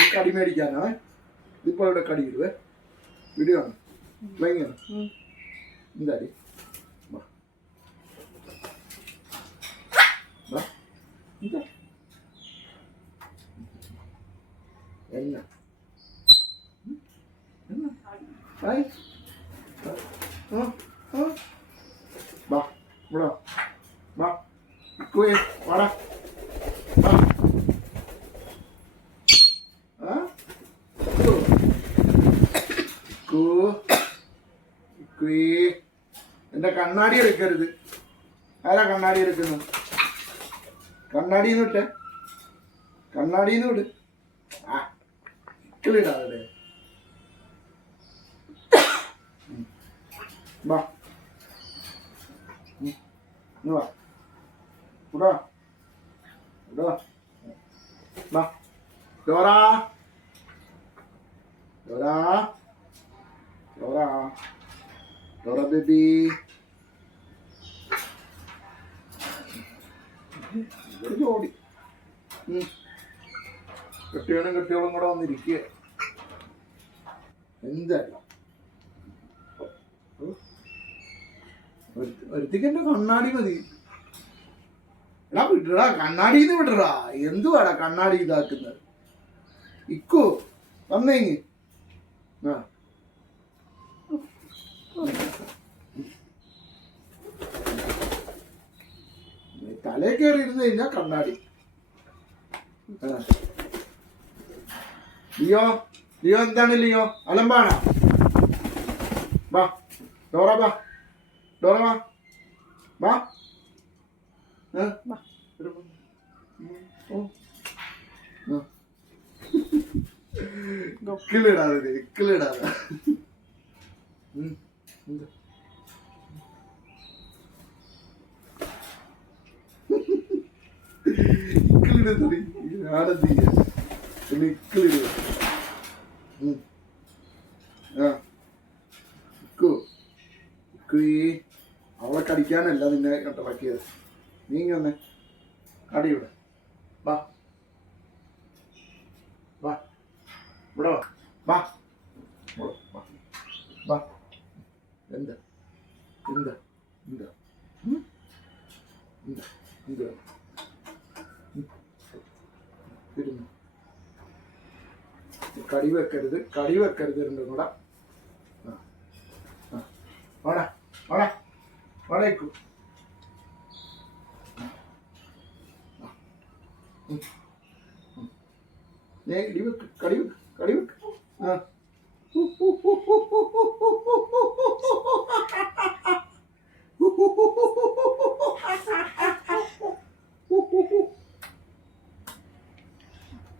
ഈ കടി മേടിക്കാനാണ് ഇതിപ്പോൾ ഇവിടെ കടി ഇടുവേ വീഡിയോ ആണ് ഭയങ്കര എന്താടി എന്ന ഹായ് വാ ഇവിടെ വാ കുയ് വാടാ എന്റെ കണ്ണാടി എടുക്കരുത്. ആരാ കണ്ണാടി എടുക്കുന്നു? കണ്ണാടിന്ന് വിട്ടെ, കണ്ണാടിന്ന് വിട്. ആ ഇക്കിളിടാതെ വാ വാ ഇടാ ഇടാ വാ Dora Dora Dora Dora baby ഓടി കെട്ടിയോളും കൂടെ വന്നിരിക്കുക. എന്തല്ല ഒരുത്തിക്ക് എന്റെ കണ്ണാടി മതി. എടാ വിടടാ, കണ്ണാടിന്ന് വിടടാ. എന്തുവാടാ കണ്ണാടി ഇതാക്കുന്നത്? ഇക്കോ വന്നേങ്ങ്. ആ തലേ കയറി ഇരുന്ന് കഴിഞ്ഞാൽ കണ്ണാടി. ലിയോ ലിയോ എന്താണ് ലിയോ? അലമ്പാണോ? വാ ഡോറ വാ ഡോറ വാ വാ ഇക്കിളിടാതെ ഇക്കിളിടാതെ ഇക്കിളിടുന്നടി ആടത്തീയ പിന്നെ ഇക്കിളിടുക. ആ ഇക്കു അവളെ കടിക്കാനല്ല നിന്നെ കണ്ടിറക്കിയത്. നീ ഇങ്ങനെ കടി ഇവിടെ വാ വാ ഇവിടെ വാ വാ വാ എന്താ എന്താ എന്താ എന്താ എന്താ ഇരുന്നു കടി വെക്കരുത്, കടി വെക്കരുത്. രണ്ടും കൂടെ വാടാ വാടാ വാടേക്കു ഇടി വെക്ക് കടി വെക്ക് കടി വെക്ക്. ആ